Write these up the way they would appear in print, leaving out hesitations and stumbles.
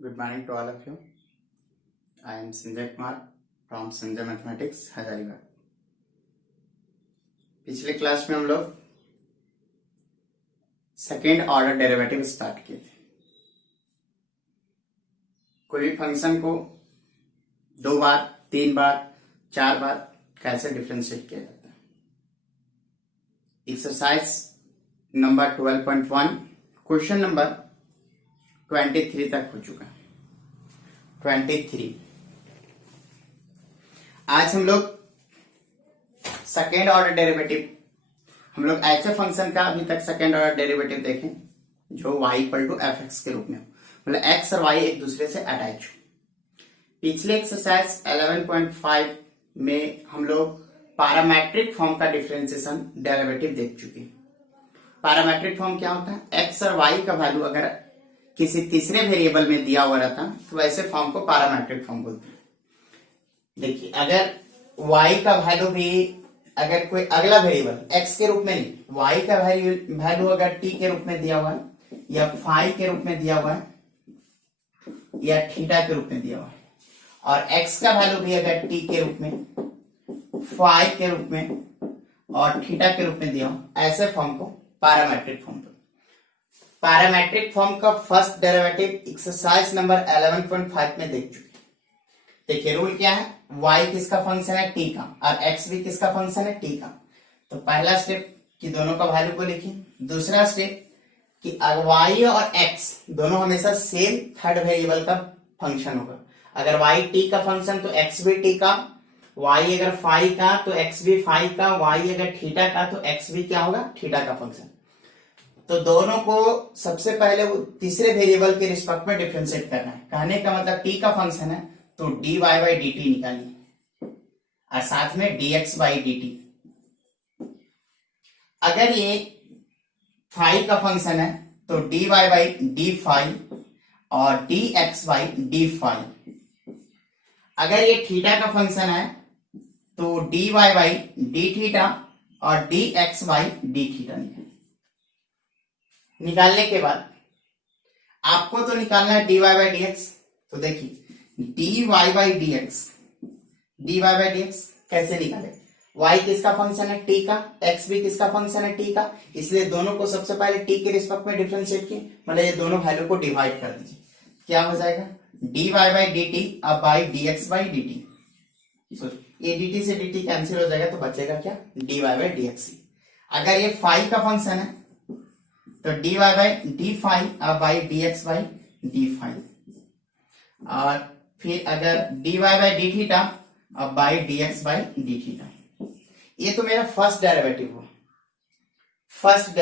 Good morning to all of you. I am Sanjay Kumar from Sanjay Mathematics, Hazaribagh. पिछले class में हम लोग second order derivative start किए थे। कोई भी फंक्शन को 2 बार, 3 बार, 4 बार कैसे डिफरेंशिएट किया जाता है। एक्सरसाइज नंबर 12.1 क्वेश्चन नंबर 23 तक हो चुका है। 23 आज हम लोग सेकेंड ऑर्डर डेरिवेटिव, हम लोग ऐसे फंक्शन का अभी तक सेकेंड ऑर्डर डेरिवेटिव देखें जो y equal to F X के रूप में हो, मतलब x और y एक दूसरे से अटैच हो। पिछले एक्सरसाइज 11.5 में हम लोग पैरामेट्रिक फॉर्म का डिफरेंशिएशन डेरिवेटिव देख चुके हैं। पैरामेट्रिक फॉर्म क्या होता है? x और y का वैल्यू अगर किसी तीसरे वेरिएबल में दिया हुआ रहता तो वैसे फॉर्म को पैरामेट्रिक फॉर्म बोलते हैं। देखिए, अगर y का वैल्यू भी अगर कोई अगला वेरिएबल x के रूप में नहीं, y का वैल्यू अगर t के रूप में दिया हुआ है या फाई के रूप में दिया हुआ है या थीटा के रूप में दिया हुआ है, और x का वैल्यू भी अगर t के रूप में, फाई के रूप में और थीटा के रूप में दिया हो, ऐसे फॉर्म को पैरामेट्रिक फॉर्म। पैरामेट्रिक फॉर्म का फर्स्ट डेरिवेटिव एक्सरसाइज नंबर 11.5 में देख चुके। देखिए रूल क्या है, y किसका फंक्शन है? t का, और x भी किसका फंक्शन है? t का। तो पहला स्टेप कि दोनों का वैल्यू को लिखिए। दूसरा स्टेप कि y और x दोनों हमेशा सेम थर्ड वेरिएबल का फंक्शन होगा। अगर y t का फंक्शन तो x भी t का, y अगर फाई का तो x भी फाई का, y अगर थीटा का तो x भी क्या होगा? थीटा का फंक्शन। तो दोनों को सबसे पहले वो तीसरे वेरिएबल के रिस्पेक्ट में डिफरेंशिएट करना है। कहने का मतलब t का फंक्शन है तो dy बाई डी टी निकालिए और साथ में dx बाई डी टी। अगर ये फाई का फंक्शन है तो dy बाई डी फाई और dx बाई डी फाई। अगर ये थीटा का फंक्शन है तो dy बाई डी थीटा और dx बाई डी थीटा निकालने के बाद आपको तो निकालना है dy बाई डी एक्स। तो देखिए dy by D x, dy by D x कैसे निकाले? y किसका फंक्शन है? t का, x भी किसका फंक्शन है? t का, इसलिए दोनों को सबसे पहले t के रिस्पेक्ट में डिफरेंशिएट किए, मतलब ये दोनों वैल्यू को डिवाइड कर दीजिए। क्या हो जाएगा? dy बाई डी टी अब by dx by D T. ये dt से dt कैंसिल हो जाएगा तो बचेगा क्या? dy by D X. अगर ये फाई का फंक्शन है तो dy बाई डी फाई अब by dx by D phi, और फिर अगर dy बाई डी थीटा अब by dx by D theta. ये तो मेरा फर्स्ट डेरिवेटिव हुआ। फर्स्ट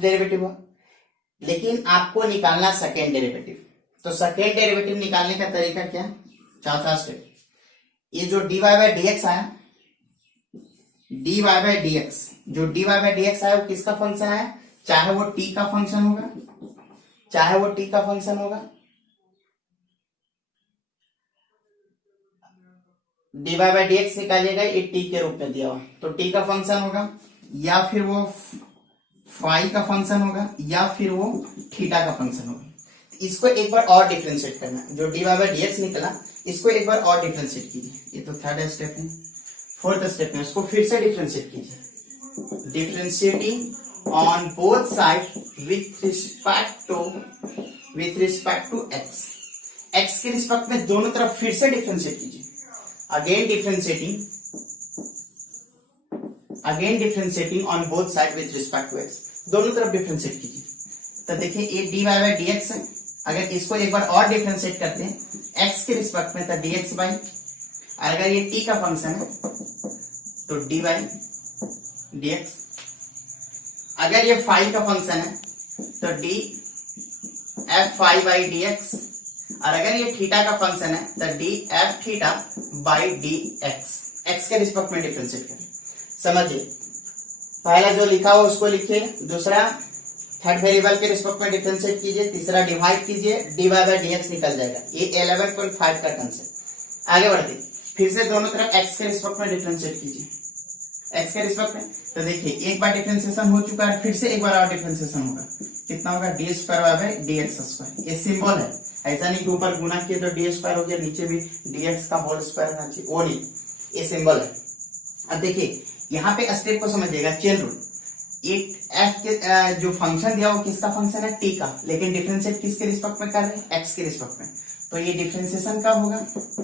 डेरिवेटिव हुआ, लेकिन आपको निकालना सेकेंड डेरिवेटिव। तो सेकेंड डेरिवेटिव निकालने का तरीका क्या? चौथा स्टेप, ये जो dy बाई डी एक्स आया, dy बाई डी एक्स, जो dy बाई डी एक्स आया वो किसका फंक्शन है? चाहे वो t का फंक्शन होगा, चाहे वो t का फंक्शन होगा, dy बाई डी एक्स निकालिएगा, ये t के रूप में दिया हुआ तो t का फंक्शन होगा, या फिर वो फाई का फंक्शन होगा, या फिर वो थीटा का फंक्शन होगा। इसको एक बार और डिफरेंशिएट करना, जो dy बाई डी एक्स निकला इसको एक बार और डिफरेंशिएट कीजिए। ये तो थर्ड स्टेप है। फोर्थ स्टेप में उसको फिर से डिफरेंशिएट कीजिए। Differentiating on both side with respect to x, x के रिस्पेक्ट में दोनों तरफ फिर से डिफरेंशिएट कीजिए। Again differentiating on both side with respect to x, दोनों तरफ डिफरेंशिएट कीजिए। तो देखिए ये dy बाई डी एक्स है, अगर इसको एक बार और डिफरेंशिएट करते हैं x के रिस्पेक्ट में तो dx बाई, अगर ये t का फंक्शन है तो dy बाई डी एक्स, अगर ये फाई का फंक्शन है तो D F phi by D x, और अगर ये थीटा का फंक्शन है तो D F theta by D X. X के रिस्पेक्ट में डिफरेंशिएट करें। समझिए, पहला जो लिखा हो उसको लिखिए, दूसरा थर्ड वेरिएबल के रिस्पेक्ट में डिफरेंशिएट कीजिए, तीसरा डिवाइड कीजिए, D Y by D X निकल जाएगा। ये 11.5 का कंसेप्ट। आगे बढ़ते, फिर से दोनों तरफ एक्स के रिस्पेक्ट में डिफरेंशिएट कीजिए, एक्स के रिस्पेक्ट में। तो देखिए एक बार डिफरेंशिएशन हो चुका है, फिर से एक बार और डिफरेंशिएशन होगा। कितना होगा D square Y by D x square. ये सिंबल है, ऐसा नहीं कि ऊपर गुना किए तो डी स्क्वायर हो गया, नीचे भी डी एक्स का होल स्क्वायर होना चाहिए, वो नहीं, ये सिंबल है। अब देखिए यहाँ पे स्टेप को समझिएगा, चेन रूल। एक एफ के जो फंक्शन दिया वो किसका फंक्शन है, टी का, लेकिन डिफरेंशिएट किसके रिस्पेक्ट में कर रहे हैं, एक्स के रिस्पेक्ट में। तो ये डिफरेंशिएशन कब होगा,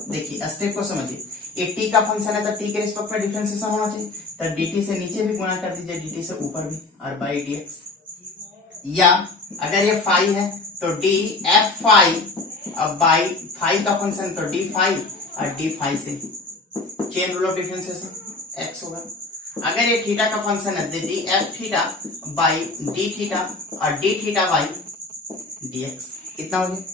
देखिए स्टेप को समझिए। एक टी का फंक्शन है तो टी के रिस्पेक्ट में डिफरेंशिएशन होना चाहिए, तो dt से नीचे भी गुना कर दीजिए, dt से ऊपर भी, और बाई dx। या अगर ये फाई है तो डी एफ फाई, अब बाई फाई का फंक्शन तो डी फाई, और डी फाई से chain rule of differentiation x होगा। अगर ये थीटा का फंक्शन है d F theta by D theta, और d theta by D x, कितना हो गया।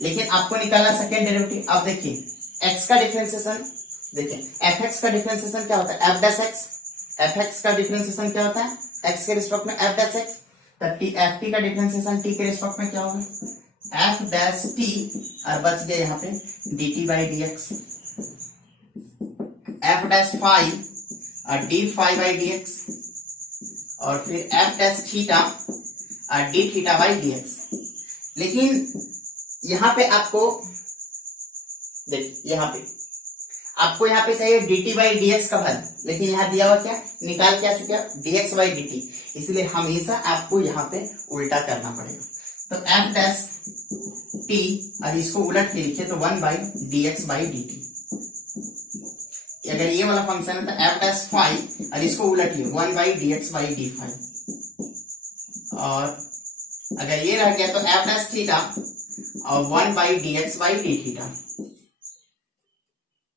लेकिन आपको निकालना सेकेंड डेरिवेटिव। अब देखिए x का डिफरेंशिएशन, देखिए एफ एक्स का डिफरेंशिएशन क्या होता है, F dash x. F x का डिफरेंशिएशन क्या होता है, x के रिस्पेक्ट में एफ डैश एक्स। तो एफ टी का डिफरेंशिएशन t के रिस्पेक्ट में क्या होगा, एफ डैश टी, और बच गया यहाँ पे d t by D x, f dash phi और d phi by D x, और फिर एफ डैश थीटा और d theta by D x. लेकिन यहाँ पे आपको देखिए, यहाँ पे चाहिए dt बाई डी एक्स का वैल्यू, लेकिन यहाँ दिया हुआ क्या, निकाल क्या चुका dx बाई dt, इसलिए हमेशा आपको यहाँ पे उल्टा करना पड़ेगा। तो f डैश t, और इसको उलट के लिखे तो 1 बाई dx बाई dt। अगर ये वाला फंक्शन है तो f डैश फाई, और इसको उलटिए 1 by dx by D phi. और अगर ये रह गया तो f डैश थीटा और 1 by dx by D theta.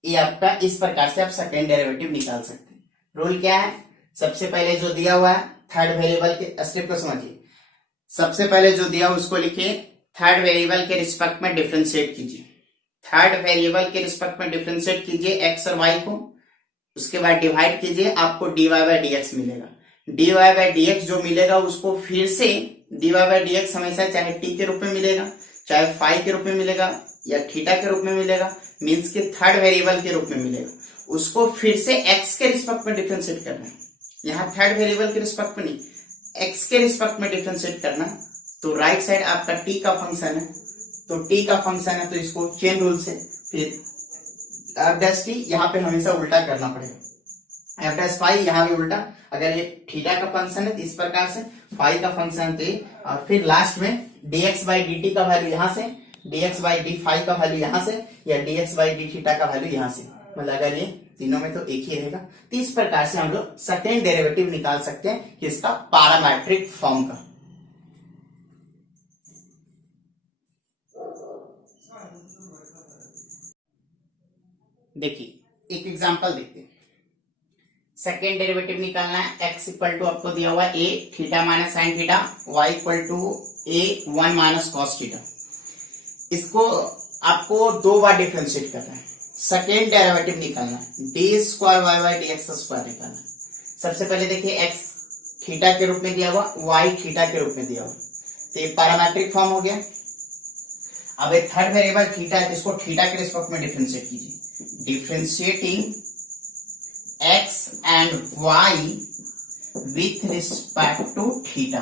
ये आपका इस प्रकार से आप सेकेंड डेरिवेटिव निकाल सकते हैं। रूल क्या है, सबसे पहले जो दिया हुआ है थर्ड वेरिएबल के स्टेप को समझिए। सबसे पहले जो दिया उसको लिखिए, थर्ड वेरिएबल के रिस्पेक्ट में डिफरेंशिएट कीजिए। थर्ड वेरिएबल के रिस्पेक्ट में डिफरेंशिएट कीजिए एक्स और वाई को, उसके बाद डिवाइड कीजिए, आपको d Y by D x मिलेगा। D Y by D x जो मिलेगा उसको फिर से d Y by D x हमेशा चाहे टी के रूप में मिलेगा, चाहे फाई के रूप में मिलेगा, या थीटा के रूप में मिलेगा, मीन्स के थर्ड वेरिएबल के रूप में मिलेगा, उसको फिर से एक्स के रिस्पेक्ट में डिफरेंशिएट करना है। यहाँ थर्ड वेरिएबल के रिस्पेक्ट में नहीं, एक्स के रिस्पेक्ट में डिफरेंशिएट करना। तो राइट साइड आपका टी का फंक्शन है, तो टी का फंक्शन है तो इसको चेन रूल से फिर एफ डैश टी यहाँ पे हमेशा उल्टा करना पड़ेगा, एफ डैश फाई यहाँ भी उल्टा। अगर ये थीटा का फंक्शन है तो इस प्रकार से, फाई का फंक्शन थे, और फिर लास्ट में dx बाई डी टी का वैल्यू यहाँ से, dx बाई डी फाई का वैल्यू यहाँ से, या dx बाई डी थीटा का वैल्यू यहाँ से। मतलब अगर ये तीनों में तो एक ही रहेगा। तो इस प्रकार से हम लोग सेकेंड डेरिवेटिव निकाल सकते हैं किसका, पैरामेट्रिक फॉर्म का। देखिए एक एग्जांपल देखते हैं। सेकेंड डेरिवेटिव निकालना है, x इक्वल टू आपको दिया हुआ है a theta minus sine theta, y equal to a 1 minus cos theta. इसको आपको दो बार डिफरेंशिएट करना है। सेकेंड डेरिवेटिव निकालना है, D square Y by D x square निकालना है। सबसे पहले देखिए x थीटा के रूप में दिया हुआ, y थीटा के रूप में दिया हुआ, तो ये पैरामेट्रिक फॉर्म हो गया। अब एक थर्ड वेरिएबल थीटा है, इसको थीटा के रिस्पेक्ट में डिफरेंशिएट कीजिए। Differentiating x and y with respect to theta,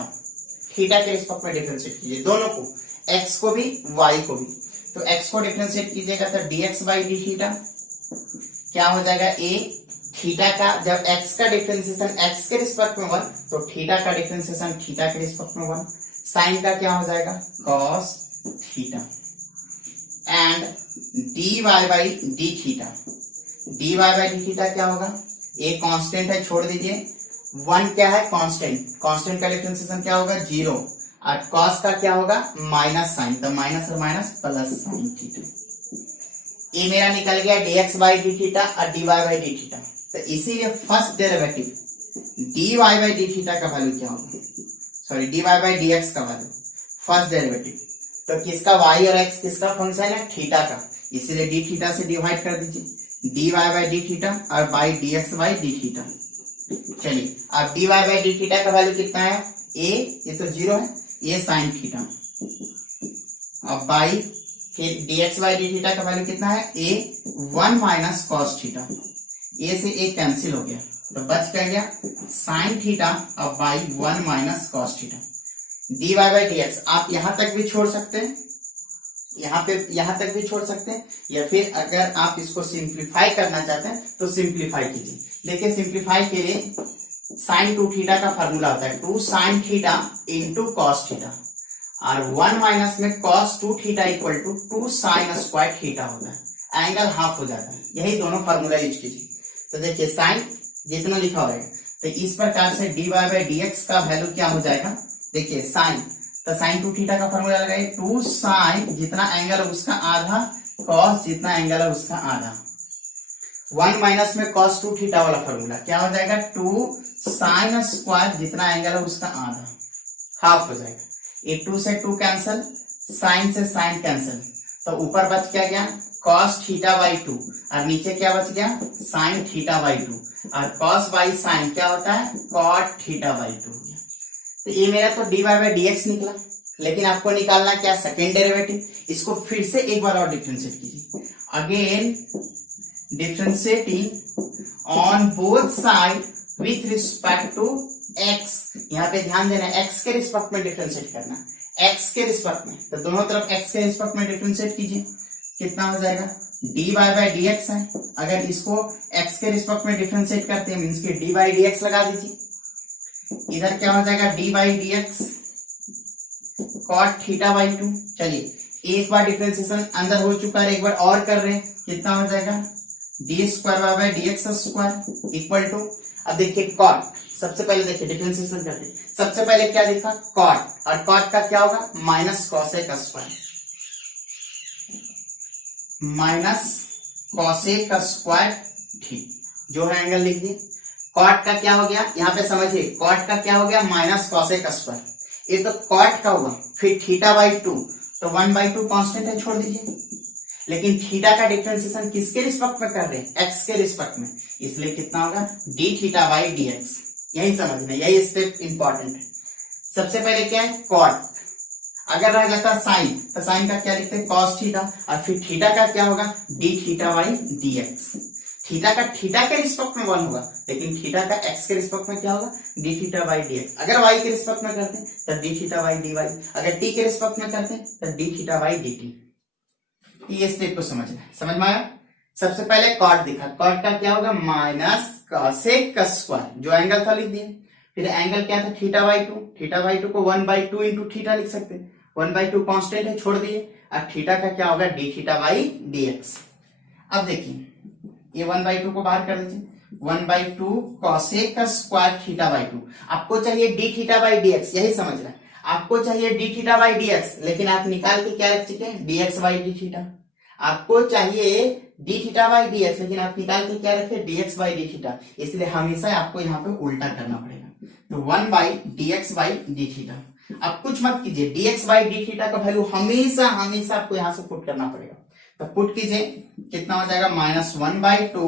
theta के रिस्पेक्ट में डिफरेंशिएट कीजिए दोनों को, x को भी y को भी। तो x को डिफरेंशिएट कीजिएगा तो dx बाई डी थीटा क्या हो जाएगा, a थीटा का, जब x का डिफरेंशिएशन x के रिस्पेक्ट में 1 तो थीटा का डिफरेंशिएशन थीटा के रिस्पेक्ट में 1, साइन का क्या हो जाएगा cos theta, and dy by D theta, dy by D theta क्या होगा, ये कांस्टेंट है छोड़ दीजिए, 1 क्या है कांस्टेंट, कांस्टेंट का डिफरेंशिएशन क्या होगा 0, और cos का क्या होगा माइनस साइन, तो माइनस और माइनस प्लस साइन थीटा। ये मेरा निकल गया dx बाई डी थीटा और dy बाई डी थीटा। तो इसीलिए first derivative dy by D theta का वैल्यू क्या होगा, सॉरी dy बाई dx का वैल्यू फर्स्ट डेरिवेटिव। तो किसका y और x किसका फंक्शन है, थीटा का, इसीलिए डी थीटा से डिवाइड कर दीजिए, dy बाई डी थीटा और by dx by D theta. चलिए अब dy बाई डी थीटा का वैल्यू कितना है, a, ये तो 0 है, ये साइन थीटा, अब बाई फिर dx बाई डी थीटा का वैल्यू कितना है, a 1 minus cos theta, a से a कैंसिल हो गया तो बच क्या गया साइन थीटा, अब by 1 minus cos theta. dy by dx आप यहां तक भी छोड़ सकते हैं, यहां तक भी छोड़ सकते हैं, या फिर अगर आप इसको सिंप्लीफाई करना चाहते हैं तो सिंप्लीफाई कीजिए। देखिए सिंप्लीफाई के लिए साइन 2 थीटा का फॉर्मूला होता है 2 sine theta into cos theta, और 1 माइनस में cos 2 theta equal to 2 sine square theta होता है, एंगल हाफ हो जाता है। यही दोनों फॉर्मूला यूज कीजिए। तो देखिए साइन जितना लिखा हो रहेगा, तो इस प्रकार से dy बाई dx का वैल्यू क्या हो जाएगा, देखिए साइन, तो साइन 2 थीटा का फॉर्मूला लगाइए 2 साइन जितना एंगल है उसका आधा, कॉस जितना एंगल है उसका आधा, 1 माइनस में कॉस 2 थीटा वाला फॉर्मूला क्या हो जाएगा 2 साइन स्क्वायर जितना एंगल है उसका आधा, हाफ हो जाएगा। ये 2 से 2 कैंसल, साइन से साइन कैंसल, तो ऊपर बच क्या गया कॉस थीटा बाई 2, और नीचे क्या बच गया साइन थीटा बाई 2, और कॉस बाई साइन क्या होता है कॉट थीटा बाई 2। तो ये मेरा तो dy बाई dx निकला, लेकिन आपको निकालना क्या सेकेंड डेरिवेटिव। इसको फिर से एक बार और डिफरेंशिएट कीजिए, again differentiating on both side with respect to x। यहाँ पे ध्यान देना x के रिस्पेक्ट में डिफरेंशिएट करना, x के रिस्पेक्ट में, तो दोनों तरफ x के रिस्पेक्ट में डिफरेंशिएट कीजिए, कितना हो जाएगा dy बाई dx है, अगर इसको x के रिस्पेक्ट में डिफरेंशिएट करते हैं मीन्स कि dy बाई dx लगा दीजिए, इधर क्या हो जाएगा dy by dx cot theta by 2। चलिए एक बार डिफरेंशिएशन अंदर हो चुका है, एक बार और कर रहे हैं, कितना हो जाएगा D square Y by dx square equal to, अब देखिए cot, सबसे पहले देखिए डिफरेंशिएशन करते हैं, सबसे पहले क्या देखा cot, और cot का क्या होगा minus cosec square, minus cosec square ठीक, जो है एंगल लिख दिए। कॉट का क्या हो गया यहाँ पे समझिए, कॉट का क्या हो गया माइनस कॉसेक स्क्वायर, ये तो कॉट का हुआ, फिर थीटा बाई 2, तो 1 बाई 2 कॉन्स्टेंट है छोड़ दीजिए, लेकिन थीटा का डिफरेंशिएशन किसके रिस्पेक्ट में कर रहे हैं एक्स के रिस्पेक्ट में, इसलिए कितना होगा D theta by D x. यही समझना, यही स्टेप इंपॉर्टेंट है। सबसे पहले क्या है कॉट, अगर रह जाता साइन तो साइन का क्या लिखते हैं कॉस थीटा, और फिर थीटा का क्या होगा D theta by D x. Theta का थीटा के रिस्पेक्ट में 1 होगा, लेकिन थीटा का एक्स के रिस्पेक्ट में क्या होगा D theta by D X. अगर वाई के रिस्पेक्ट में करते हैं तो D theta by D Y, अगर टी के रिस्पेक्ट में करते हैं तो D theta by D T. ये स्टेप को समझना है, समझ में आया। सबसे पहले कॉट दिखा, कॉट का क्या होगा माइनस कॉसेक स्क्वायर, जो एंगल था लिख दिए, फिर एंगल क्या था थीटा बाई 2, थीटा बाई 2 को 1 बाई 2 इंटू थीटा लिख सकते हैं, 1 बाई 2 कॉन्स्टेंट है छोड़ दिए, और थीटा का क्या होगा D theta by D x. अब देखिए ये 1 बाई 2 को बाहर कर दीजिए, 1 by 2 cosec square theta by 2, आपको चाहिए D theta by D x, यही समझ रहे हैं, आपको चाहिए D theta by D x, लेकिन आप निकाल के क्या रख चुके हैं D x by D theta. आपको चाहिए D theta by D x, लेकिन आप निकाल के क्या रखे D x by D theta, इसलिए हमेशा आपको यहाँ पे उल्टा करना पड़ेगा, तो 1 by D x by D theta. अब कुछ मत कीजिए, D x by D theta का वैल्यू हमेशा हमेशा आपको यहाँ से पुट करना पड़ेगा, तो पुट कीजिए कितना हो जाएगा minus 1 by 2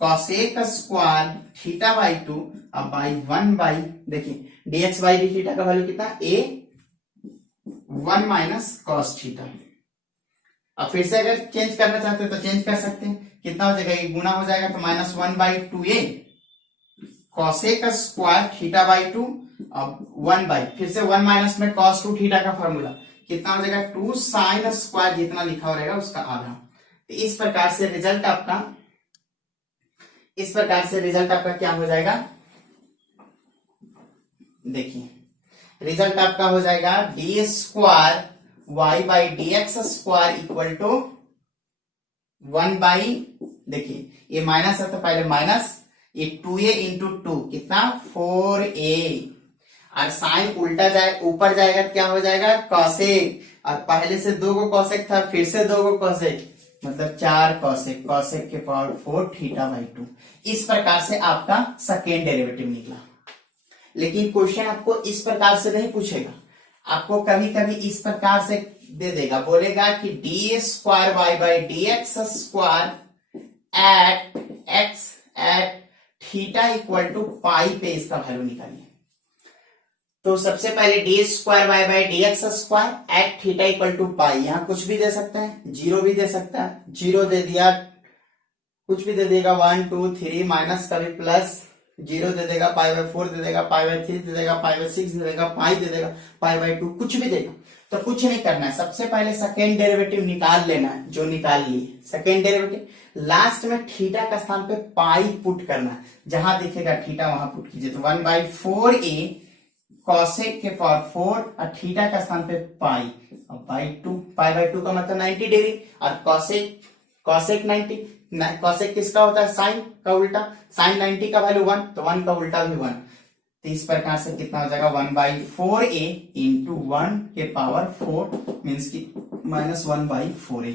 cosec square theta by 2 अब बाई 1 बाई, देखिए D x by D theta का वैल्यू कितना ए 1 माइनस कॉस थीटा। अब फिर से अगर चेंज करना चाहते हैं तो चेंज कर सकते हैं, कितना हो जाएगा ये गुना हो जाएगा, तो minus 1 by 2 A cosec square theta by 2 अब 1 बाई, फिर से 1 माइनस में कॉस 2 थीटा का फॉर्मूला कितना हो जाएगा 2 साइन स्क्वायर जितना लिखा हो रहेगा उसका आधा। तो इस प्रकार से रिजल्ट आपका क्या हो जाएगा, देखिए रिजल्ट आपका हो जाएगा D square Y by D x square equal to 1 by, देखिए ये माइनस है तो पहले माइनस, ये 2a इंटू 2 कितना 4a, और साइन उल्टा जाए ऊपर जाएगा क्या हो जाएगा कॉसेक, और पहले से 2 को कॉसेक था फिर से 2 को कॉसेक, मतलब 4 कॉसेक, कॉसेक के पावर 4 थीटा बाई 2। इस प्रकार से आपका सेकेंड डेरिवेटिव निकला। लेकिन क्वेश्चन आपको इस प्रकार से नहीं पूछेगा, आपको कभी कभी इस प्रकार से दे देगा, बोलेगा कि d square Y by D x square at x at theta equal to pi पे इसका वैल्यू निकालिए। तो सबसे पहले d square Y by D x square at theta equal to pi, यहां कुछ भी दे सकता है, 0 भी दे सकता है, 0 दे दिया, कुछ भी दे देगा 1 2 3 माइनस कभी प्लस, जीरो दे देगा, π/4 दे देगा, π/3 दे देगा, π/6 दे देगा, पाई दे देगा, π/2 कुछ भी देगा। तो कुछ नहीं करना है, सबसे पहले सेकेंड डेरिवेटिव निकाल लेना है, जो निकाल लिए सेकेंड डेरिवेटिव। लास्ट में थीटा का स्थान पे पाई पुट करना है, जहां दिखेगा थीटा वहां पुट कीजिए। तो 1/4a कॉसेक के पावर 4 और थीटा का स्थान पे पाई और π/2 का मतलब 90 डिग्री और कॉसेक 90, कॉसेक किसका होता है, साइन का उल्टा, साइन 90 का वैल्यू 1, तो 1 का उल्टा भी 1। तो इस प्रकार से कितना हो जाएगा 1/4a इंटू 1 के पावर 4 मीन्स की -1/4a।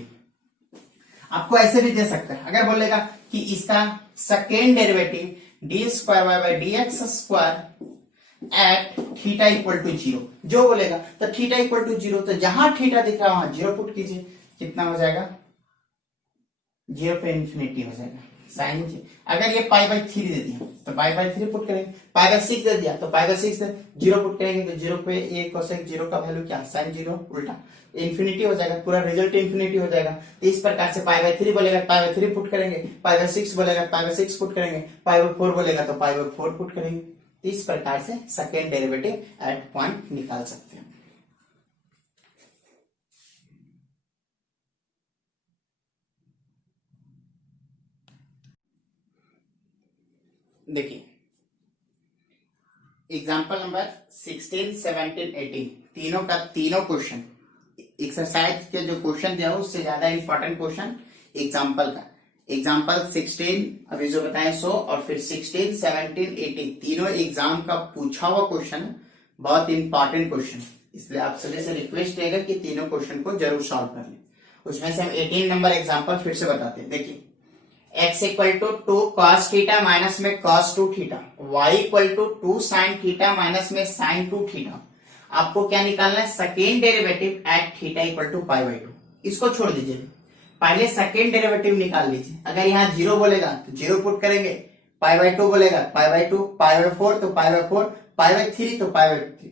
आपको ऐसे भी दे सकता है, अगर बोलेगा कि इसका second derivative d²y/dx² at theta equal to 0, जो बोलेगा तो थीटा इक्वल टू 0, तो जहां थीटा दिख रहा है वहां 0 पुट कीजिए। कितना हो जाएगा, 0 पे इंफिनिटी हो जाएगा साइन जी। अगर ये π/3 दे दिया तो π/3 पुट करेंगे, π/6 दे दिया तो π/6 से 0 पुट करेंगे, तो 0 पे ये कोसेक 0 का वैल्यू क्या, साइन 0 उल्टा इंफिनिटी हो जाएगा, पूरा रिजल्ट इंफिनिटी हो जाएगा। तो इस प्रकार से π/3 बोलेगा π/3 पुट करेंगे, π/6 बोलेगा π/6 पुट करेंगे, π/4 बोलेगा तो π/4 पुट करेंगे। तो इस प्रकार से सेकेंड डेरिवेटिव एट पॉइंट निकाल सकते हैं। देखिए एग्जाम्पल नंबर 16, 17, 18 तीनों का तीनों क्वेश्चन एक्सरसाइज के जो क्वेश्चन दिया उससे ज्यादा इंपॉर्टेंट क्वेश्चन एग्जाम्पल का। एग्जाम्पल 16 अभी जो बताएं सो, और फिर 16, 17, 18 तीनों एग्जाम का पूछा हुआ क्वेश्चन, बहुत इंपॉर्टेंट क्वेश्चन, इसलिए आप सभी से रिक्वेस्ट रहेगा कि तीनों क्वेश्चन को जरूर सॉल्व कर लें। उसमें से हम 18 नंबर एग्जाम्पल फिर से बताते हैं। देखिए x equal to 2 cos theta minus में cos 2 theta, y equal to 2 sin theta minus में sin 2 थीटा। आपको क्या निकालना है, second derivative at theta equal to π/2। इसको छोड़ दीजिए, पहले सेकेंड डेरिवेटिव निकाल लीजिए। अगर यहाँ 0 बोलेगा तो 0 पुट करेंगे, π/2 बोलेगा π/2, π/4 तो π/4, π/3 तो π/3।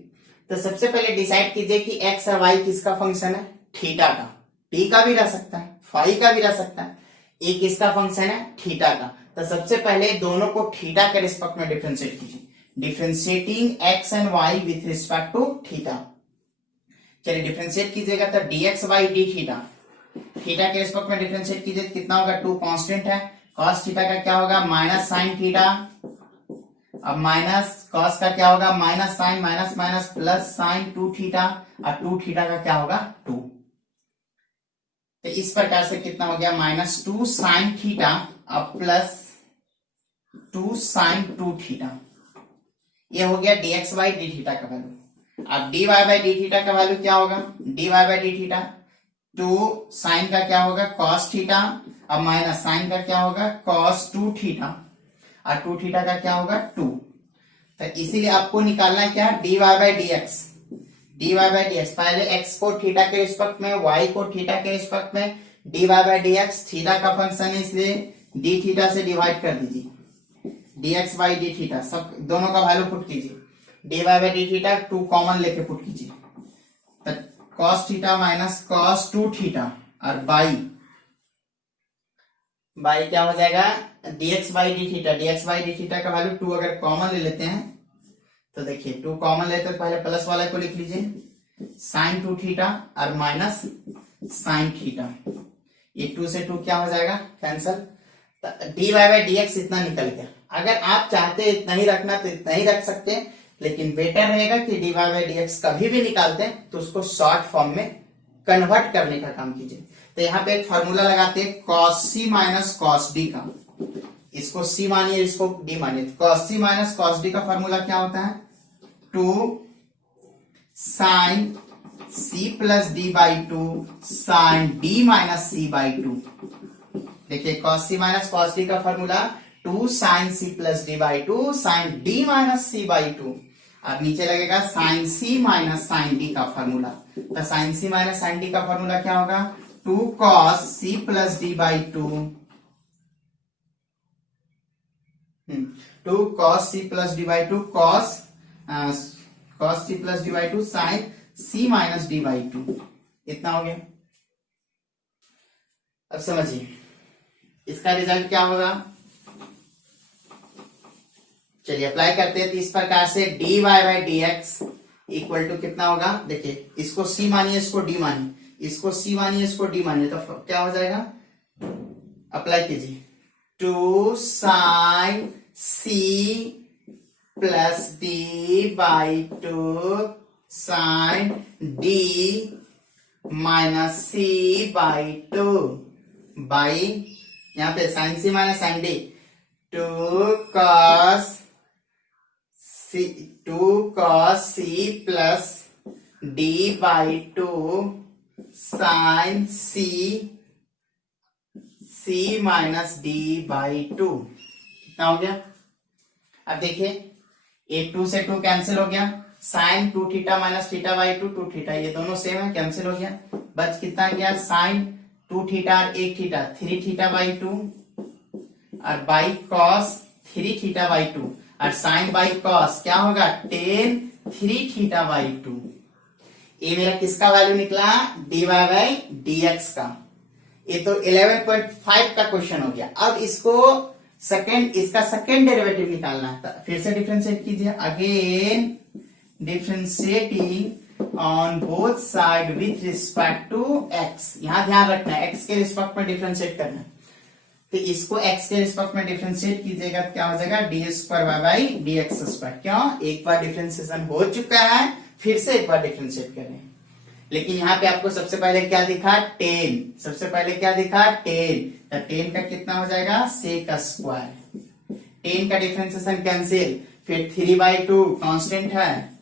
तो सबसे पहले डिसाइड कीजिए कि x और y किसका फंक्शन है, थीटा का, t का भी रह सकता है, फाई का भी रह सकता है, ये किसका फंक्शन है, थीटा का। तो सबसे पहले दोनों को थीटा के रिस्पेक्ट में डिफरेंशिएट कीजिए, differentiating x and y with respect to theta. चलिए डिफरेंशिएट कीजिएगा तो dx/d थीटा, थीटा के रिस्पेक्ट में डिफरेंशिएट कीजिए, कितना होगा, 2 कांस्टेंट है, cos थीटा का क्या होगा, माइनस साइन थीटा, अब माइनस cos का क्या होगा, minus sine, minus minus plus sine 2 theta, और 2 थीटा का क्या होगा 2। तो इस प्रकार से कितना हो गया, -2 साइन थीटा अब प्लस 2 साइन 2 थीटा। ये हो गया dx/d थीटा का वैल्यू। अब dy/d थीटा का वैल्यू क्या होगा, dy/d थीटा 2 साइन का क्या होगा, cos थीटा, अब माइनस साइन का क्या होगा, cos 2 थीटा, और 2 थीटा का क्या होगा 2। तो इसीलिए आपको निकालना है क्या, dy/dx, dy/dx। पहले x को थीटा के रिस्पेक्ट में, y को थीटा के रिस्पेक्ट में, dy/dx थीटा का फंक्शन है इसलिए d थीटा से डिवाइड कर दीजिए, dx/d थीटा, सब दोनों का वैल्यू पुट कीजिए, dy/d थीटा 2 कॉमन लेके पुट कीजिए, तो cos theta minus cos 2 theta, और बाई क्या हो जाएगा, dx/d थीटा, dx/d थीटा का वैल्यू 2 अगर कॉमन ले लेते हैं तो देखिए 2 कॉमन लेते हैं तो पहले प्लस वाले को लिख लीजिए, साइन 2 थीटा और माइनस साइन थीटा, ये 2 से 2 क्या हो जाएगा, कैंसल। dy/dx इतना निकल गया। अगर आप चाहते इतना ही रखना तो इतना ही रख सकते हैं, लेकिन बेटर रहेगा कि dy/dx कभी भी निकालते हैं तो उसको शॉर्ट फॉर्म में कन्वर्ट करने का काम कीजिए। तो यहाँ पे एक फॉर्मूला लगाते हैं cos c minus cos d का, इसको c मानिए, इसको d मानिए। तो cos c minus cos d का फॉर्मूला क्या होता है, 2 sine c plus d by 2 sine d minus c by 2। देखिए cos c minus cos d का formula 2 sine c plus d by 2 sine d minus c by 2, और नीचे लगेगा sine c minus sine d का formula. तो sine c minus sine d का formula क्या होगा, 2 cos c plus d by 2, 2 cos c plus d by 2 cos c plus d by 2 sine c minus d by 2, इतना हो गया। अब समझिए इसका रिजल्ट क्या होगा, चलिए अप्लाई करते हैं। तो इस प्रकार से dy by D x equal to कितना होगा, देखिए इसको c मानिए, इसको d मानिए, इसको c मानिए, इसको d मानिए, तो क्या हो जाएगा, अप्लाई कीजिए, 2 sine c plus d by 2 sine d minus c by 2 by, यहाँ पे sine c minus sine d, 2 cos c plus d by 2 sine c minus d by 2, कितना हो गया। अब देखिए ये 2 से 2 कैंसिल हो गया, sine 2 theta minus theta by 2 2 theta, ये दोनों सेम है, कैंसिल हो गया, बच कितना गया, साइन 2 थीटा और 1 थीटा 3 थीटा बाई 2 और बाई कॉस 3 थीटा बाई 2 और साइन बाई कॉस क्या होगा, टेन 3 थीटा बाई 2। ये मेरा किसका वैल्यू निकला, dy बाई dx का। ये तो 11.5 का क्वेश्चन हो गया। अब इसको इसका सेकेंड डेरिवेटिव निकालना है, फिर से डिफरेंशिएट कीजिए, again differentiating on both side with respect to x। यहां ध्यान रखना है x के रिस्पेक्ट में डिफरेंशिएट करना है, तो इसको x के रिस्पेक्ट में डिफरेंशिएट कीजिएगा तो क्या हो जाएगा, D square Y by D x square. क्यों, एक बार डिफरेंशिएशन हो चुका है, फिर से एक बार डिफरेंशिएट कर रहे हैं। लेकिन यहाँ पे आपको सबसे पहले क्या दिखा, 10, सबसे पहले क्या दिखा 10, तो 10 का कितना हो जाएगा, सेक स्क्वायर, 10 का डिफरेंशिएशन कैंसिल, फिर 3/2 कांस्टेंट है,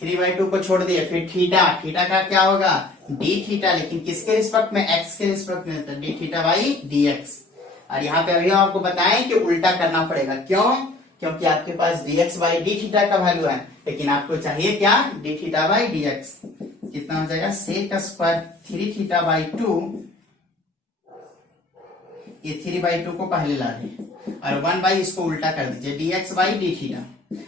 3/2 को छोड़ दिए, फिर थीटा, थीटा का क्या होगा, डी थीटा, लेकिन किसके रिस्पेक्ट में, एक्स के रिस्पेक्ट में, तो D theta by D x. और यहाँ पे अभी आपको बताएं कि उल्टा करना पड़ेगा, क्यों, क्योंकि आपके पास dx बाई डी थीटा का वैल्यू है, लेकिन आपको चाहिए क्या, D theta by D x. कितना हो जाएगा, सेक स्क्वायर 3 थीटा बाई 2, ये 3/2 को पहले ला रहे और 1 बाई इसको उल्टा कर दीजिए, dx बाई डी थीटा।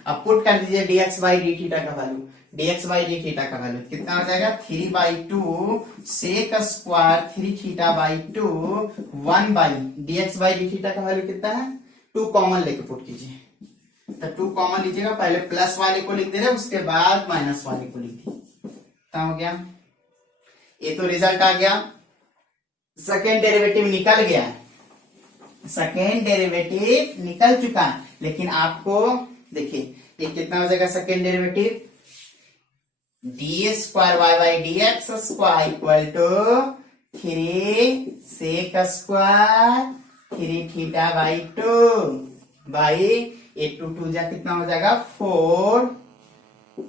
अब पुट कर दीजिए dx बाई डी थीटा का value, dx by D theta का वैल्यू कितना हो जाएगा, 3/2 sec square 3 theta by 2 1 by dx by D theta का वैल्यू कितना है, 2 कॉमन लेके पुट कीजिए, तो 2 कॉमन लीजिएगा, पहले प्लस वाले को लिख दे रहे, उसके बाद माइनस वाले को लिख दिए, क्या हो गया, ये तो रिजल्ट आ गया। सेकेंड डेरिवेटिव निकल गया, सेकेंड डेरिवेटिव निकल चुका है, लेकिन आपको देखिए ये कितना हो जाएगा, second derivative d square Y by D x square equal to 3 sec square 3 theta by 2 by ये 2 जा कितना हो जाएगा, 4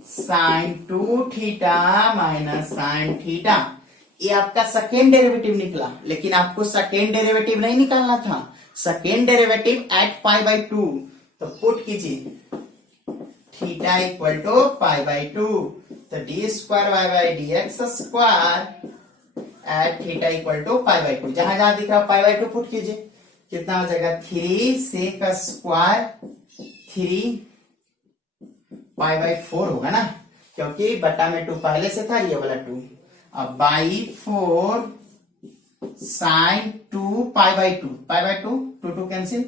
sine 2 theta minus sine theta. ये आपका सेकेंड डेरिवेटिव निकला, लेकिन आपको सेकेंड डेरिवेटिव नहीं निकालना था, second derivative at pi by 2, तो पुट कीजिए theta equal to pi by 2, तो d square Y by D x square at theta equal to pi by 2, जहां जहां दिख रहा पाई बाई 2 पुट कीजिए, कितना हो जाएगा, 3 सेक स्क्वायर 3 पाई बाई 4 होगा ना, क्योंकि बटा में 2 पहले से था, ये वाला 2, अब by 4 sine 2 pi by 2, pi by 2 2 cancel,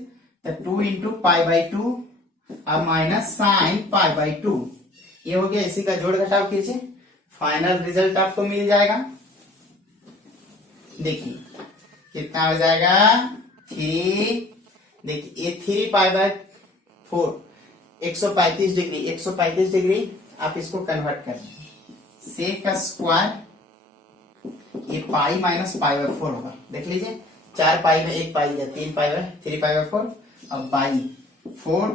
तो 2 इंटू पाई बाई 2 अब माइनस साइन पाई बाई 2, ये हो गया, इसी का जोड़ घटाव कीजिए, फाइनल रिजल्ट आपको मिल जाएगा। देखिए कितना हो जाएगा, 3, देखिए ये 3 पाई बाई 4 135 डिग्री, 135 डिग्री आप इसको कन्वर्ट कर सेक स्क्वायर, ये पाई माइनस पाई बाई 4 होगा, देख लीजिए 4 पाई में 1 पाई या 3 पाई बाई 3 पाई बाई 4, अब बाई 4,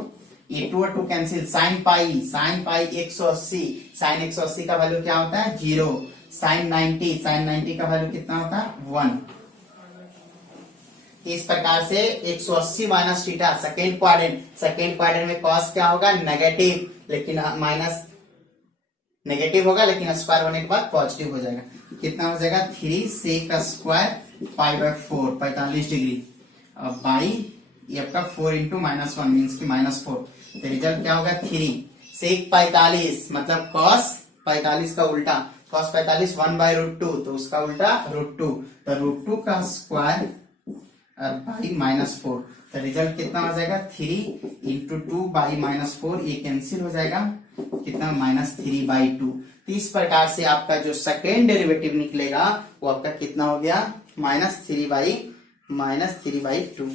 ये 2 और 2 कैंसिल, साइन पाई 180, साइन 180 का वैल्यू क्या होता है, 0, साइन 90 का वैल्यू कितना होता है, 1। इस प्रकार से 180 माइनस थीटा सेकेंड क्वाड्रेंट में कॉस क्या होगा, नेगेटिव, लेकिन माइनस नेगेटिव होगा, लेकिन स्क्वायर होने के बाद पॉजिटिव हो जाएगा, कितना हो जाएगा, 3 sec square pi by 4 45 degree, अब बाई ये आपका 4 इंटू -1 मीन्स की -4, तो रिजल्ट क्या होगा, 3 सेक 45 मतलब कॉस 45 का उल्टा, कॉस 45 1/√2, तो उसका उल्टा √2, तो √2 का स्क्वायर और बाई -4, तो रिजल्ट कितना हो जाएगा 3 इंटू 2 बाई -4, ये कैंसिल हो जाएगा, कितना -3/2। तो इस प्रकार से आपका जो सेकेंड डेरिवेटिव निकलेगा वो आपका कितना हो गया -3/2।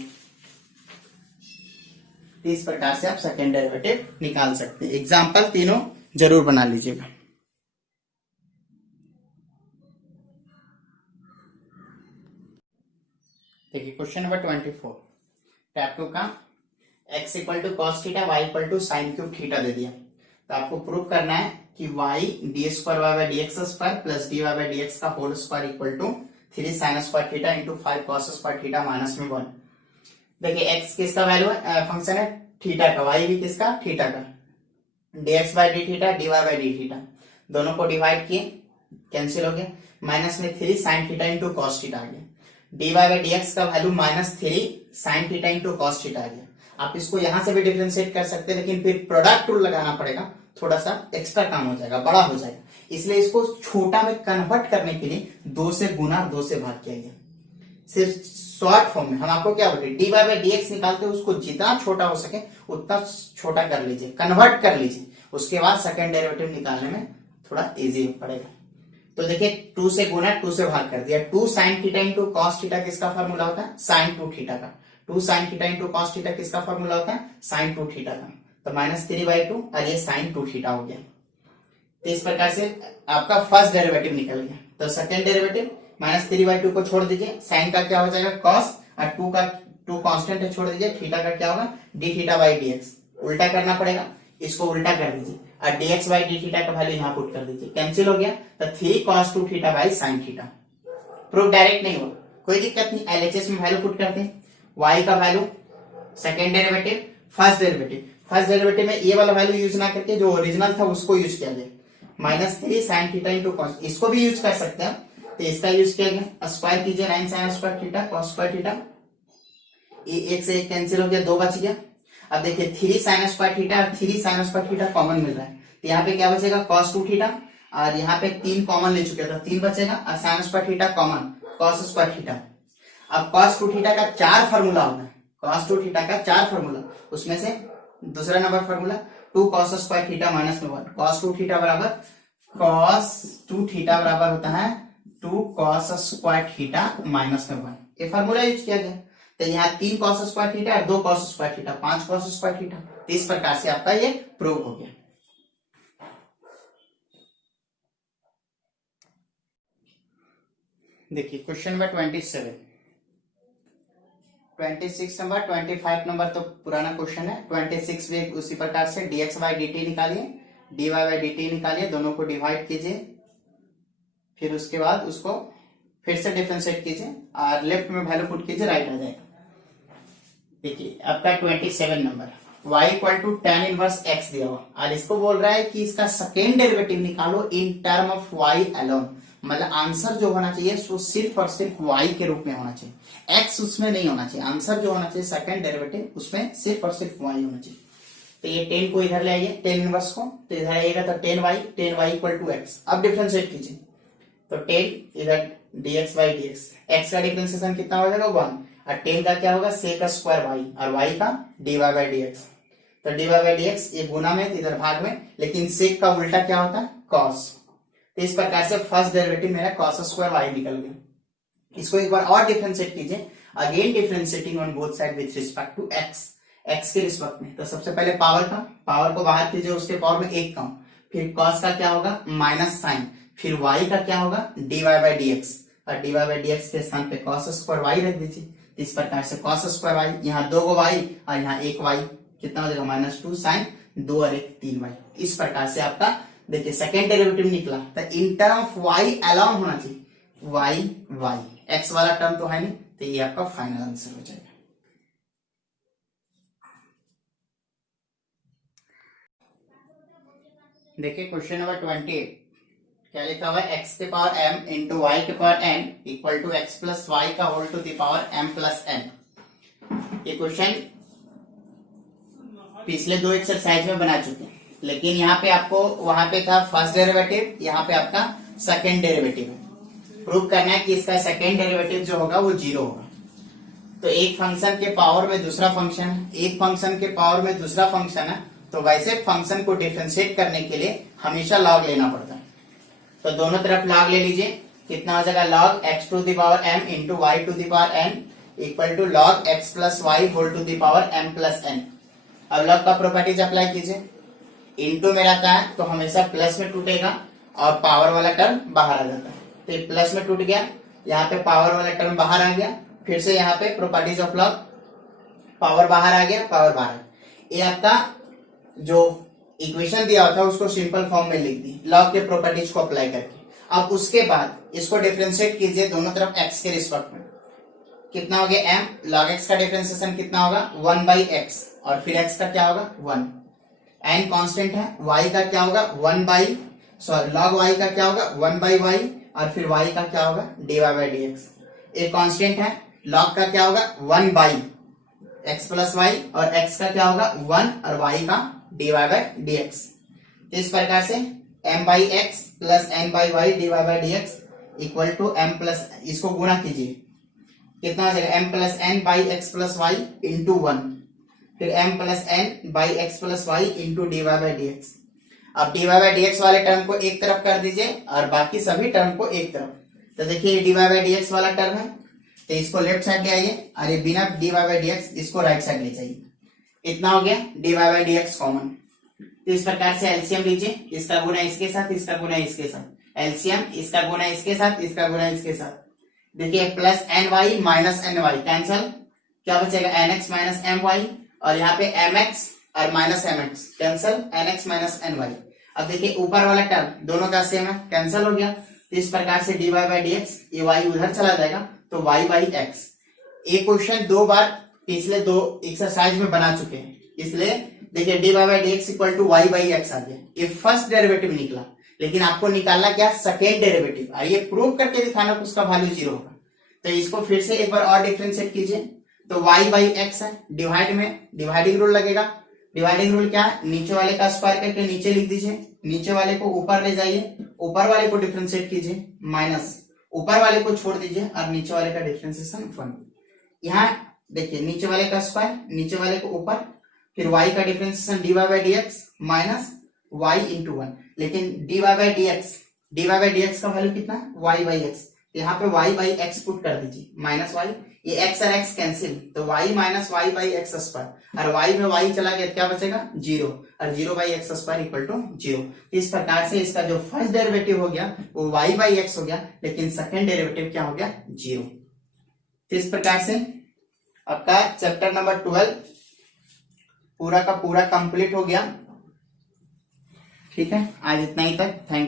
इस प्रकार से आप सेकेंड डेरिवेटिव निकाल सकते हैं। एग्जाम्पल तीनों जरूर बना लीजिएगा। देखिए क्वेश्चन नंबर 24 टाइप 2 का x equal to cos theta y equal to sine cube theta दे दिया, तो आपको प्रूव करना है कि y d² y dx square plus dy by dx का whole square equal to 3 sine square theta into 5 cos square theta -1। देखिए x किसका वैल्यू है, फंक्शन है थीटा का, y भी किसका थीटा का, dx by d theta dy by d theta, दोनों को डिवाइड किए कैंसिल हो गया, माइनस में 3 sine theta into cos theta आ गया, dy बाय dx का value -3 sine theta into cos theta आ गया। आप इसको यहां से भी डिफरेंशिएट कर सकते हैं, लेकिन फिर प्रोडक्ट रूल लगाना पड़ेगा, थोड़ा सा एक्स्ट्रा काम हो जाएगा, बड़ा हो जाएगा, इसलिए इसको छोटा में कन्वर्ट करने के लिए 2 से गुना 2 से भाग किया गया। सिर्फ शॉर्ट फॉर्म में हम आपको क्या बोलते हैं, dy बाय dx निकालते हैं, उसको जितना छोटा हो सके उतना छोटा कर लीजिए, कन्वर्ट कर लीजिए, उसके बाद सेकंड डेरिवेटिव निकालने में थोड़ा इजी पड़ेगा। तो देखिए 2 से गुना 2 से भाग कर दिया, 2 sine theta into cos theta किसका फॉर्मूला होता है, साइन 2 थीटा का, 2 sine theta into cos theta किसका फॉर्मूला होता है, साइन 2 थीटा का, तो -3/2 और ये साइन 2 थीटा हो गया। तो इस प्रकार से आपका फर्स्ट डेरिवेटिव निकल गया। तो सेकंड डेरिवेटिव -3/2 को छोड़ दीजिए, साइन का क्या हो जाएगा कॉस, और 2 कांस्टेंट है छोड़ दीजिए, थीटा का क्या होगा डी थीटा बाई dx, उल्टा करना पड़ेगा, इसको उल्टा कर दीजिए और dx बाई डी थीटा का वैल्यू यहाँ पुट कर दीजिए, कैंसिल हो गया, तो 3 cos 2 theta by sine theta. Proof direct नहीं हो, कोई दिक्कत नहीं, एलएचएस में वैल्यू पुट करते हैं, y का value second derivative first derivative में ये वाला वैल्यू यूज ना करके जो ओरिजिनल था उसको यूज किया गया, -3 साइन थीटा इंटू कॉस, इसको भी यूज कर सकते हैं, तो इसका यूज किया गया, स्क्वायर कीजिए 9 sign square theta cos square theta, ये 1 से 1 कैंसिल हो गया, 2 बच गया। अब देखिए 3 साइन स्क्वायर थीटा और 3 साइन स्क्वायर थीटा कॉमन मिल रहा है, तो यहाँ पे क्या बचेगा cos 2 थीटा, और यहाँ पे 3 कॉमन ले चुके थे, 3 बचेगा, और sign square theta common cos square theta. अब cos 2 थीटा का 4 फार्मूला होता है, cos 2 थीटा का 4 फार्मूला, उसमें से दूसरा number formula 2 cos square theta -1, cos 2 theta बराबर होता है 2 cos स्क्वायर थीटा -1, ये फार्मूला यूज किया गया। तो यहाँ 3 cos स्क्वायर थीटा और 2 cos square theta, 5 cos square theta, तो इस प्रकार से आपका ये प्रूव हो गया। देखिए क्वेश्चन नंबर 27, 26 नंबर, 25 नंबर तो पुराना क्वेश्चन है, 26 भी उसी प्रकार से dx बाई dt निकालिए, dy बाई dt निकालिए, दोनों को डिवाइड कीजिए, फिर उसके बाद उसको फिर से डिफरेंशिएट कीजिए और लेफ्ट में वैल्यू पुट कीजिए, राइट आ जाएगा। देखिए आपका 27 number y equal to tan inverse x दिया हुआ, और इसको बोल रहा है कि इसका सेकेंड डेरिवेटिव निकालो in term of y alone, मतलब आंसर जो होना चाहिए वो सिर्फ और सिर्फ y के रूप में होना चाहिए, x उसमें नहीं होना चाहिए, आंसर जो होना चाहिए सेकेंड डेरिवेटिव उसमें सिर्फ और सिर्फ y होना चाहिए। तो ये 10 को इधर ले आइए, 10 इनवर्स को, तो इधर आइएगा तो 10y इक्वल टू x, अब डिफरेंशिएट कीजिए, तो 10 इधर dx बाई dx, x का डिफरेंशिएशन कितना हो जाएगा 1, और 10 का क्या होगा सेक का स्क्वायर y, और y का dy बाई dx, तो dy बाई dx ये गुना में इधर भाग में, लेकिन सेक का उल्टा क्या होता है cos, तो इस प्रकार से फर्स्ट डेरिवेटिव मेरा cos स्क्वायर y निकल गया। इसको एक बार और डिफरेंशिएट कीजिए, again differentiating on both side with respect to x के रिस्पेक्ट में, तो सबसे पहले पावर को बाहर कीजिए, उसके पावर में 1 कम, फिर cos का क्या होगा माइनस साइन, फिर y का क्या होगा dy बाई dx, और dy बाई dx के स्थान पे cos स्क्वायर y रख दीजिए, इस प्रकार से cos स्क्वायर y, यहाँ 2 y और यहाँ 1 y, कितना हो जाएगा -2 साइन 2 और 1 3y। इस प्रकार से आपका देखिए सेकेंड डेरिवेटिव निकला, तो in term of y alone होना चाहिए, y x वाला टर्म तो है नहीं, तो ये आपका फाइनल आंसर हो जाएगा। देखिए क्वेश्चन नंबर 28 क्या लिखा हुआ है, x के पावर m इंटू y के power n equal to x plus y का whole to the power m plus n। ये क्वेश्चन पिछले 2 एक्सरसाइज में बना चुके हैं, लेकिन यहाँ पे आपको वहां पे था फर्स्ट डेरिवेटिव, यहाँ पे आपका सेकेंड डेरिवेटिव है, प्रूव करना है कि इसका सेकेंड डेरिवेटिव जो होगा वो 0 होगा। तो एक फंक्शन के पावर में दूसरा फंक्शन है, एक फंक्शन के पावर में दूसरा फंक्शन है, तो वैसे फंक्शन को डिफरेंशिएट करने के लिए हमेशा लॉग लेना पड़ता है। तो दोनों तरफ लॉग ले लीजिए, कितना हो जाएगा log x to the power m into y to the power n equal to log x plus y whole to the power m plus n। अब लॉग का प्रॉपर्टीज अप्लाई कीजिए, इंटू मेरा क्या है तो हमेशा प्लस में टूटेगा और पावर वाला टर्म बाहर आ जाता है, तो ये प्लस में टूट गया, यहाँ पे पावर वाला टर्म बाहर आ गया, फिर से यहाँ पे प्रॉपर्टीज ऑफ लॉग, पावर बाहर आ गया, पावर बाहर आ गया। ये आपका जो इक्वेशन दिया होता है उसको सिंपल फॉर्म में लिख दी लॉग के प्रॉपर्टीज को अप्लाई करके। अब उसके बाद इसको डिफरेंशिएट कीजिए दोनों तरफ x के रिस्पेक्ट में, कितना हो गया m, log x का डिफरेंशिएशन कितना होगा 1 by x, और फिर x का क्या होगा 1, n कांस्टेंट है, y का क्या होगा 1 by log y का क्या होगा 1 by y, और फिर y का क्या होगा dy by dx। एक कांस्टेंट है, log का क्या होगा 1 by x प्लस y, और x का क्या होगा 1 और y का dy by dx। तो इस प्रकार से m by x plus n by y dy by dx equal to m plus, इसको गुणा कीजिए, कितना हो जाएगा m plus n by x plus y into 1, फिर m plus n by x plus y into dy by dx। अब dy by dx वाले term को एक तरफ कर दीजिए और बाकी सभी टर्म को एक तरफ। तो देखिए dy by dx वाला टर्म है, तो इसको लेफ्ट साइड ले आइए, और ये बिना dy by dx इसको राइट साइड ले जाइए, इतना हो गया dy by dx कॉमन। तो इस प्रकार से एलसीएम लीजिए, इसका गुना इसके साथ, इसका गुना इसके साथ, एलसीएम इसका गुना इसके साथ, इसका गुना इसके साथ। देखिए plus n y minus n y cancel, क्या बचेगा n x minus m y, और यहाँ पे एम एक्स और minus m x cancel, n x minus n y. अब देखिए ऊपर वाला टर्म दोनों का सेम है, कैंसल हो गया। तो इस प्रकार से d Y by D x, ये वाई उधर चला जाएगा तो वाई बाई एक्स। ये क्वेश्चन 2 बार पिछले 2 एक्सरसाइज में बना चुके हैं, इसलिए देखिए d Y by D x equal to y by x आ गया। ये फर्स्ट डेरिवेटिव निकला, लेकिन आपको निकालना क्या सेकेंड डेरिवेटिव, और ये प्रूव करके दिखाना कि उसका वैल्यू 0 होगा। तो इसको फिर से एक बार और डिफरेंशिएट कीजिए, तो y बाई एक्स है, डिवाइड में डिवाइडिंग रूल लगेगा। डिवाइडिंग रूल क्या है, नीचे वाले का स्क्वायर करके नीचे लिख दीजिए, नीचे वाले को ऊपर ले जाइए, ऊपर वाले को डिफरेंशिएट कीजिए, माइनस ऊपर वाले को छोड़ दीजिए और नीचे वाले का डिफरेंशिएशन 1। यहाँ देखिए नीचे वाले का स्क्वायर, नीचे वाले को ऊपर, फिर y का differentiation dy by D x minus y into 1। लेकिन dy बाई डी एक्स का वैल्यू कितना y बाई एक्स, यहाँ पे y बाई एक्स पुट कर दीजिए, माइनस y, ये x और x कैंसिल, तो y minus y by x square, और y में y चला गया क्या बचेगा 0, और 0 by x square equal to 0। इस प्रकार से इसका जो फर्स्ट डेरिवेटिव हो गया वो y बाई एक्स हो गया, लेकिन सेकेंड डेरिवेटिव क्या हो गया 0। तो इस प्रकार से आपका चैप्टर नंबर 12 पूरा का पूरा कंप्लीट हो गया। ठीक है, आज इतना ही तक, थैंक